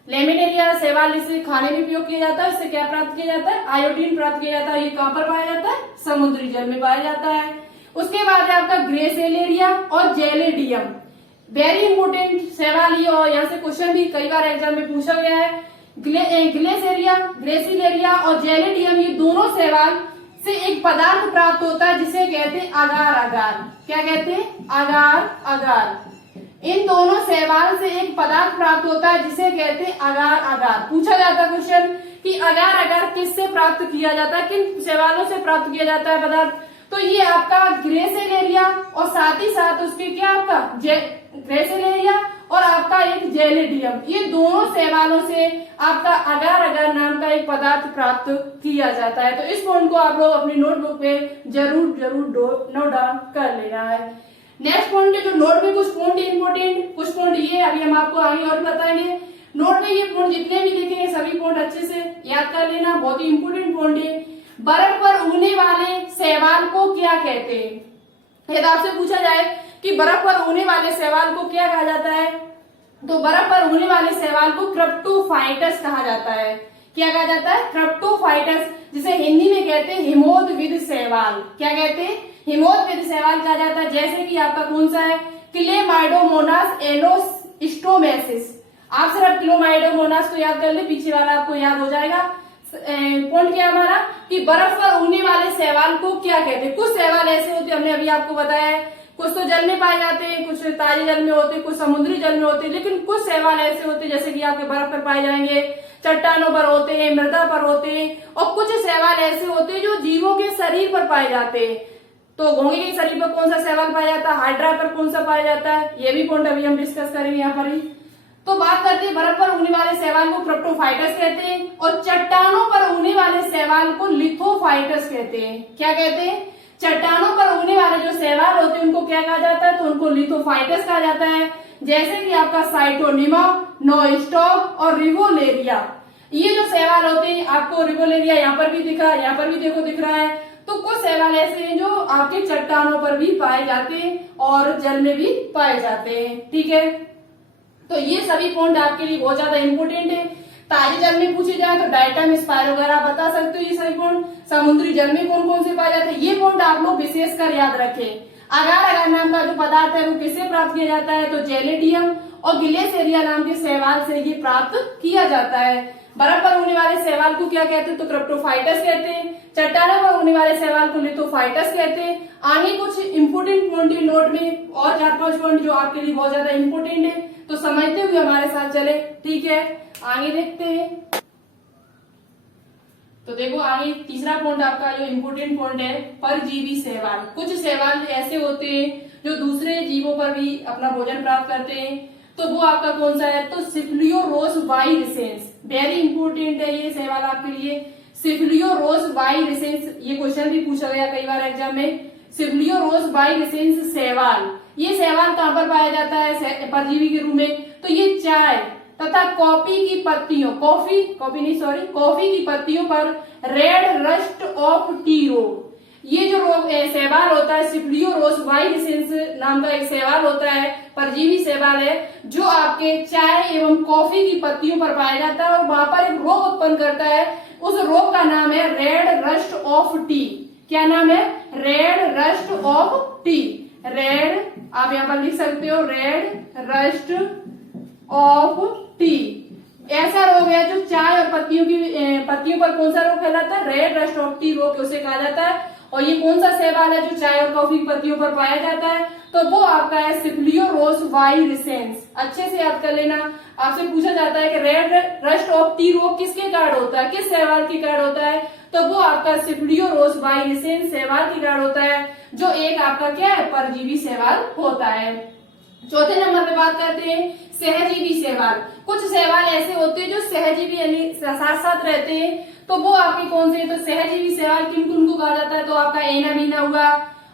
लेमिनेरिया शैवाल इसे खाने में उपयोग किया जाता है, इससे क्या प्राप्त किया जाता है, आयोडीन प्राप्त किया जाता है। ये कहाँ पर पाया जाता है, समुद्री जल में पाया जाता है। उसके बाद है आपका ग्रेसिलेरिया और जेलेडियम, वेरी इंपोर्टेंट शैवाल ये, और यहाँ से क्वेश्चन भी कई बार एग्जाम में पूछा गया है। ग्रेसिलेरिया और जेलेडियम, ये दोनों शैवाल से एक पदार्थ प्राप्त होता है जिसे कहते हैं अगार अगार। क्या कहते हैं, अगार अगार। इन दोनों शैवाल से एक पदार्थ प्राप्त होता है जिसे कहते हैं अगार अगार। पूछा जाता है क्वेश्चन कि अगार अगार किससे प्राप्त किया जाता है, किन शैवालों से प्राप्त किया जाता है पदार्थ। तो ये आपका ग्रेसिलेरिया और साथ ही साथ उसके क्या आपका ग्रेसिलेरिया और आपका एक जेलेडियम, ये दोनों शैवालों से आपका अगार अगार नाम का एक पदार्थ प्राप्त किया जाता है। तो इस पॉइंट को आप लोग अपनी नोटबुक पे जरूर नोट डाउन कर लेना है। नेक्स्ट पॉइंट है जो नोट में कुछ पॉइंट इंपोर्टेंट, कुछ पॉइंट ये अभी हम आपको आगे और बताएंगे। नोट में ये पॉइंट जितने भी लिखे सभी पॉइंट अच्छे से याद कर लेना, बहुत ही इंपोर्टेंट पॉइंट है। बर्फ पर उगने वाले शैवाल को क्या कहते हैं। यदि आपसे पूछा जाए कि बर्फ पर उगने वाले शैवाल को क्या कहा जाता है, तो बर्फ पर उगने वाले शैवाल को क्रिप्टोफाइटस कहा जाता है। क्या कहा जाता है, क्रिप्टोफाइटस, जिसे हिंदी में कहते हैं हिमोदविद शैवाल। क्या कहते हैं, हिमोदविद शैवाल कहा जाता है। जैसे कि आपका कौन सा है, क्लेमाइडोमोनास एलोस्टोमेसिस। आप सिर्फ क्लेमाइडोमोनास को याद कर ले, पीछे वाला आपको याद हो जाएगा। पॉइंट क्या हमारा कि बर्फ पर उगने वाले शैवाल को क्या कहते हैं। कुछ शैवाल ऐसे होते हैं, हमने अभी आपको बताया है, कुछ तो जल में पाए जाते हैं, कुछ ताजे जल में होते हैं, कुछ समुद्री जल में होते हैं, लेकिन कुछ शैवाल ऐसे होते हैं जैसे कि आपके बर्फ पर पाए जाएंगे, चट्टानों पर होते हैं, मृदा पर होते हैं। और कुछ शैवाल ऐसे होते हैं जो जीवों के शरीर पर पाए जाते हैं। तो घोंगे के शरीर पर कौन सा शैवाल पाया जाता है, हाइड्रा पर कौन सा पाया जाता है, ये भी पॉइंट अभी हम डिस्कस करेंगे यहाँ पर ही। तो बात करते हैं बर्फ पर उगने वाले शैवाल को क्रिप्टोफाइटस कहते हैं और चट्टानों पर उगने वाले शैवाल को लिथोफाइटस कहते हैं। क्या कहते हैं, चट्टानों पर उगने वाले जो शैवाल होते हैं उनको क्या कहा जाता है, तो उनको लिथोफाइटस कहा जाता है। जैसे कि आपका साइटोनिमा, नोस्टॉक और रिवोलेरिया। ये जो शैवाल होते हैं, आपको रिवोलेरिया यहाँ पर भी दिख रहा है, यहाँ पर भी देखो दिख रहा है। तो कुछ शैवाल ऐसे हैं जो आपके चट्टानों पर भी पाए जाते हैं और जल में भी पाए जाते हैं। ठीक है, तो ये सभी पॉइंट आपके लिए बहुत ज्यादा इंपोर्टेंट है। ताजे जल में पूछे जाए तो डायटम, स्पाइरो वगैरह बता सकते हो ये सभी पॉइंट। समुद्री जल में कौन कौन से पाए जाते हैं, ये पॉइंट आप लोग विशेषकर याद रखें। अगार अगार नाम का जो पदार्थ है वो किससे प्राप्त किया जाता है, तो जेलेडियम और गिलेसेरिया नाम के शैवाल से ये प्राप्त किया जाता है। बर्फ पर उगने वाले शैवाल को क्या कहते हैं, तो क्रिप्टोफाइटस कहते हैं। चट्टानों पर उगने वाले शैवाल को लिथोफाइटस कहते हैं। आगे कुछ इंपोर्टेंट पॉइंट नोट में और 4-5 पॉइंट जो आपके लिए बहुत ज्यादा इंपोर्टेंट है, तो समझते हुए हमारे साथ चले। ठीक है, आगे देखते हैं। तो देखो आगे तीसरा पॉइंट आपका जो इम्पोर्टेंट पॉइंट है, परजीवी शैवाल। कुछ शैवाल ऐसे होते हैं जो दूसरे जीवों पर भी अपना भोजन प्राप्त करते हैं, तो वो आपका कौन सा है, तो सिफिलियोरोस वाइरिसेंस। वेरी इंपोर्टेंट है ये शैवाल आपके लिए, सिफिलियोरोस वाइरिसेंस। ये क्वेश्चन भी पूछा गया कई बार एग्जाम में। सिफिलियोरोस वाइरिसेंस शैवाल, ये शैवाल कहाँ पर पाया जाता है परजीवी के रूप में, तो ये चाय तथा कॉफी की पत्तियों, कॉफी की पत्तियों पर रेड रस्ट ऑफ टी रोग, ये जो रोग शैवाल होता है सिफिलियोरोस वाइरिसेंस नाम का एक शैवाल होता है, परजीवी शैवाल है, जो आपके चाय एवं कॉफी की पत्तियों पर पाया जाता है और वहां पर एक रोग उत्पन्न करता है। उस रोग का नाम है रेड रस्ट ऑफ टी। क्या नाम है, red rust of T. Red आप यहाँ पर लिख सकते हो, रेड रस्ट ऑफ टी। ऐसा रोग है जो चाय और पत्तियों पर कौन सा रोग फैलाता है, रेड रस्ट ऑफ टी रोग उसे कहा जाता है। और ये कौन सा शैवाल है जो चाय और कॉफी की पत्तियों पर पाया जाता है, तो वो आपका है सिफिलियोरोस वाइरिसेंस। अच्छे से याद कर लेना। आपसे पूछा जाता है कि रेड रस्ट ऑफ टी रोग किसके कारण होता है, किस शैवाल के कारण होता है, तो वो आपका सिफिलियोरोस वाइरिसेंस शैवाल के कारण होता है, जो एक आपका क्या है, परजीवी शैवाल होता है। चौथे नंबर पे बात करते हैं सहजीवी शैवाल। कुछ शैवाल ऐसे होते हैं जो सहजीवी यानी साथ साथ रहते हैं, तो वो आपके कौन से, तो सहजीवी शैवाल किन को कहा जाता है, तो आपका एनाबीना हुआ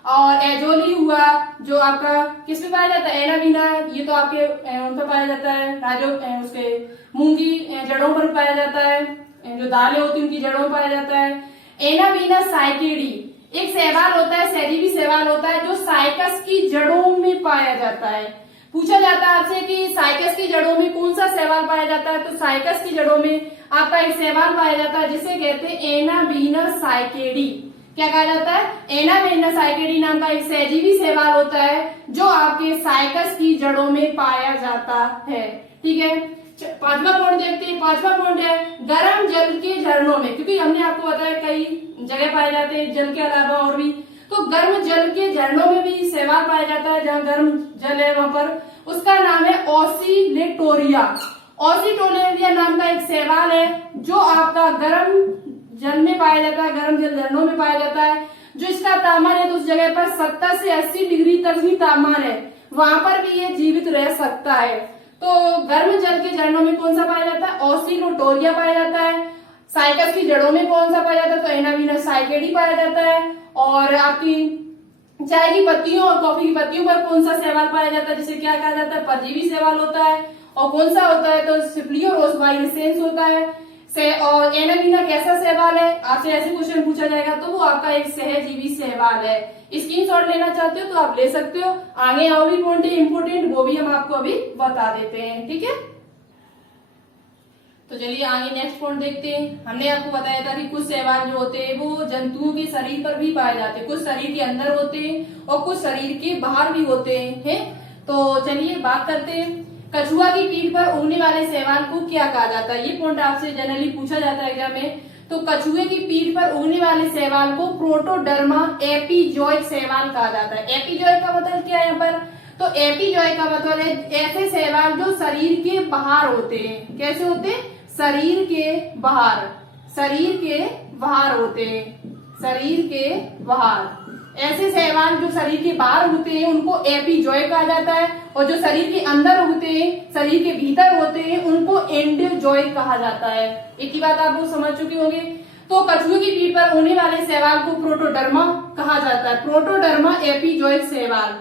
और एजोली हुआ, जो आपका किस पे पाया जाता है, एनाबीना, ये तो आपके उन पर पाया जाता है, राजो उसके मूंगी जड़ों पर पाया जाता है, जो दालें होती है उनकी जड़ों में पाया जाता है। एनाबीना साइकेडी एक शैवाल होता है, सहजीवी शैवाल होता है, जो साइकस की जड़ों में पाया जाता है। पूछा जाता है आपसे कि साइकस की जड़ों में कौन सा शैवाल पाया जाता है, तो साइकस की जड़ों में आपका एक शैवाल पाया जाता है जिसे कहते हैं एनाबीना साइकेडी। क्या कहा जाता है, एनाबीना साइकेडी नाम का एक सहजीवी शैवाल होता है जो आपके साइकस की जड़ों में पाया जाता है। ठीक है, पांचवा पॉइंट देखते हैं। पांचवा पॉइंट है गर्म जल के झरनों में, क्योंकि हमने आपको बताया कई जगह पाए जाते हैं जल के अलावा और भी, तो गर्म जल के झरनों में भी शैवाल पाया जाता है। जहाँ गर्म जल है वहां पर, उसका नाम है ऑसिलेटोरिया। ऑसिलेटोरिया नाम का एक शैवाल है जो आपका गर्म जल में पाया जाता है, गर्म जल झरनों में पाया जाता है। जो इसका तापमान है तो उस जगह पर 70 से 80 डिग्री तक भी तापमान है, वहां पर भी ये जीवित रह सकता है। तो गर्म जल के झरनों में कौन सा पाया जाता है, ऑसिलेटोरिया पाया जाता है। साइकस की जड़ों में कौन सा पाया जाता है, तो एनाबीना साइकेडी पाया जाता है। और आपकी चाय की पत्तियों और कॉफी की पत्तियों पर कौन सा शैवाल पाया जाता है, जिसे क्या कहा जाता है, परजीवी शैवाल होता है। और कौन सा होता है, तो सिफिलियोरोस वाइरिसेंस होता है। और एनाबीना कैसा शैवाल है, आपसे ऐसे क्वेश्चन पूछा जाएगा तो वो आपका एक सहजीवी शैवाल है। स्क्रीनशॉट लेना चाहते हो तो आप ले सकते हो। आगे और भी पॉइंट है इंपोर्टेंट, वो भी हम आपको अभी बता देते हैं। ठीक है, तो चलिए आगे नेक्स्ट पॉइंट देखते हैं। हमने आपको बताया था कि कुछ शैवाल जो होते हैं वो जंतुओं के शरीर पर भी पाए जाते हैं, कुछ शरीर के अंदर होते हैं और कुछ शरीर के बाहर भी होते हैं। तो चलिए बात करते हैं, कछुआ की पीठ पर उगने वाले शैवाल को क्या कहा जाता है। ये पॉइंट आपसे जनरली पूछा जाता है एग्जाम में। तो कछुए की पीठ पर उगने वाले शैवाल को प्रोटोडर्मा एपिजोइक शैवाल कहा जाता है। एपिजोइक का मतलब क्या है यहाँ पर, तो एपिजोइक का मतलब है ऐसे शैवाल जो शरीर के बाहर होते हैं। कैसे होते हैं, शरीर के बाहर, शरीर के बाहर होते हैं, शरीर के बाहर। ऐसे शैवाल जो शरीर के बाहर होते हैं उनको एपिजोइक कहा जाता है, और जो शरीर के अंदर होते हैं, शरीर के भीतर होते हैं, उनको एंडोजोइक कहा जाता है। एक ही बात आप लोग समझ चुके होंगे। तो कछुए की पीठ पर होने वाले शैवाल को प्रोटोडर्मा कहा जाता है, प्रोटोडर्मा एपिजोइक शैवाल।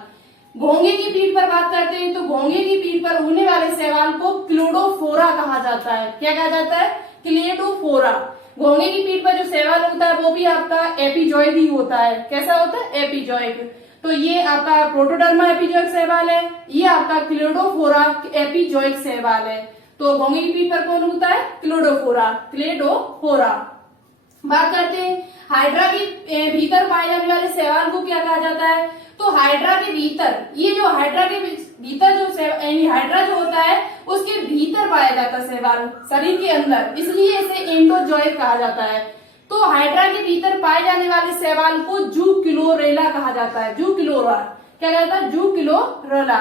घोंघे की पीठ पर बात करते हैं तो घोंघे की पीठ पर उगने वाले शैवाल को क्लोडोफोरा कहा जाता है। क्या कहा जाता है? क्लेडोफोरा। घोंघे की पीठ पर जो शैवाल होता है वो भी आपका एपिजॉइक ही होता है। कैसा होता है? एपिजॉइक। तो ये आपका प्रोटोडर्मा एपिजॉइक शैवाल है, ये आपका क्लेडोफोरा एपिजॉइक शैवाल है। तो घोंघे की पीठ पर कौन उगता है? क्लेडोफोरा। क्लेडोफोरा। बात करते हैं हाइड्रा के भीतर पाए जाने वाले शैवाल को क्या कहा जाता है? तो हाइड्रा के भीतर, ये जो हाइड्रा के भीतर जो हाइड्रा जो होता है उसके भीतर पाया जाता है शैवाल शरीर के अंदर, इसलिए इसे एंडोजॉइक कहा जाता है। तो हाइड्रा के भीतर पाए जाने वाले शैवाल को जूक्लोरेला कहा जाता है। जूक्लोरा क्या कहता है? जूक्लोरेला।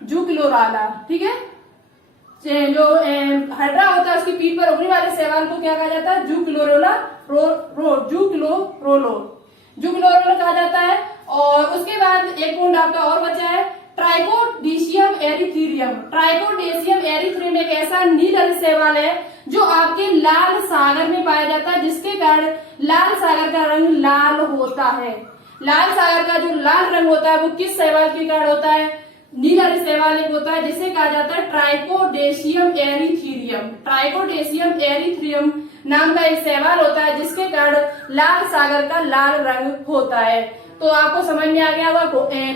जूक्लोराला। ठीक है। जो हाइड्रा होता है उसकी पीठ पर उगने वाले शैवाल को क्या कहा जाता है? जूक्लोरोला जूक्लोरोला कहा जाता है। और उसके बाद एक पॉइंट आपका और बचा है, ट्राइकोडेशियम एरिथ्रियम। ट्राइकोडेशियम एरिथ्रियम एक ऐसा नीलहरित शैवाल है जो आपके लाल सागर में पाया जाता है, जिसके कारण लाल सागर का रंग लाल होता है। लाल सागर का जो लाल रंग होता है वो किस शैवाल के कारण होता है? नीलहरित शैवाल एक होता है जिसे कहा जाता है ट्राइकोडेशियम एरिथ्रियम। ट्राइकोडेशियम एरिथ्रियम नाम का एक शैवाल होता है जिसके कारण लाल सागर का लाल रंग होता है। तो आपको समझ में आ गया होगा।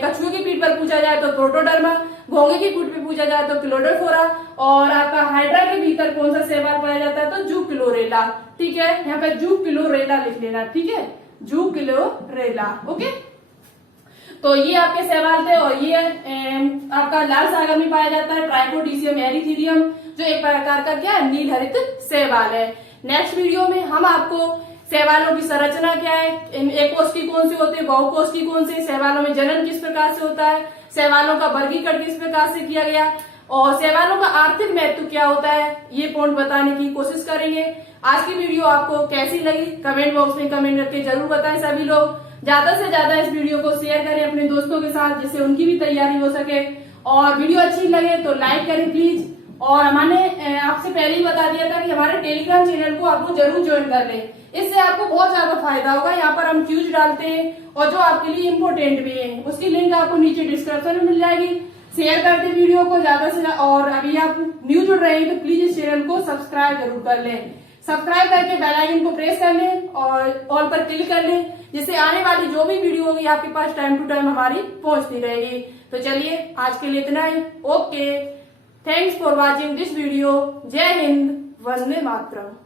कछुए की पीठ पर पूछा जाए तो प्रोटोडर्मा, घोंघे की पीठ पर पूछा जाए तो क्लोडोफोरा, और आपका हाइड्रा के भीतर कौन सा शैवाल पाया जाता है? तो जूक्लोरेला। ठीक है, यहाँ पे जूक्लोरेला लिख लेना। ठीक है, जूक्लोरेला। ओके। तो ये आपके शैवाल थे और ये आपका लाल सागर में पाया जाता है ट्राइकोडेशियम एरिथ्रियम, जो एक प्रकार का क्या है? नीलहरित शैवाल है। नेक्स्ट वीडियो में हम आपको शैवालों की संरचना क्या है, एक कोष्ठी कौन से होते हैं, बहुकोष्ठी कौन से, शैवालों में जनन किस प्रकार से होता है, शैवालों का वर्गीकरण किस प्रकार से किया गया, और शैवालों का आर्थिक महत्व क्या होता है, ये पॉइंट बताने की कोशिश करेंगे। आज की वीडियो आपको कैसी लगी कमेंट बॉक्स में कमेंट करके जरूर बताएं। सभी लोग ज्यादा से ज्यादा इस वीडियो को शेयर करें अपने दोस्तों के साथ, जिससे उनकी भी तैयारी हो सके। और वीडियो अच्छी लगे तो लाइक करें प्लीज। और हमने आपसे पहले ही बता दिया था कि हमारे टेलीग्राम चैनल को आपको जरूर ज्वाइन कर लें, इससे आपको बहुत ज्यादा फायदा होगा। यहाँ पर हम क्यूज डालते हैं और जो आपके लिए इम्पोर्टेंट भी है, उसकी लिंक आपको नीचे डिस्क्रिप्शन में मिल जाएगी। शेयर करते वीडियो को ज्यादा से ज्यादा। और अभी आप न्यू जुड़ रहे हैं तो प्लीज इस चैनल को सब्सक्राइब जरूर कर लें। सब्सक्राइब करके बेल आइकन को प्रेस कर लें और ऑल पर क्लिक कर लें, जिससे आने वाली जो भी वीडियो होगी आपके पास टाइम टू टाइम हमारी पहुंचती रहेगी। तो चलिए आज के लिए इतना ही। Okay, thanks for watching this video. जय हिंद, वंदे मातरम।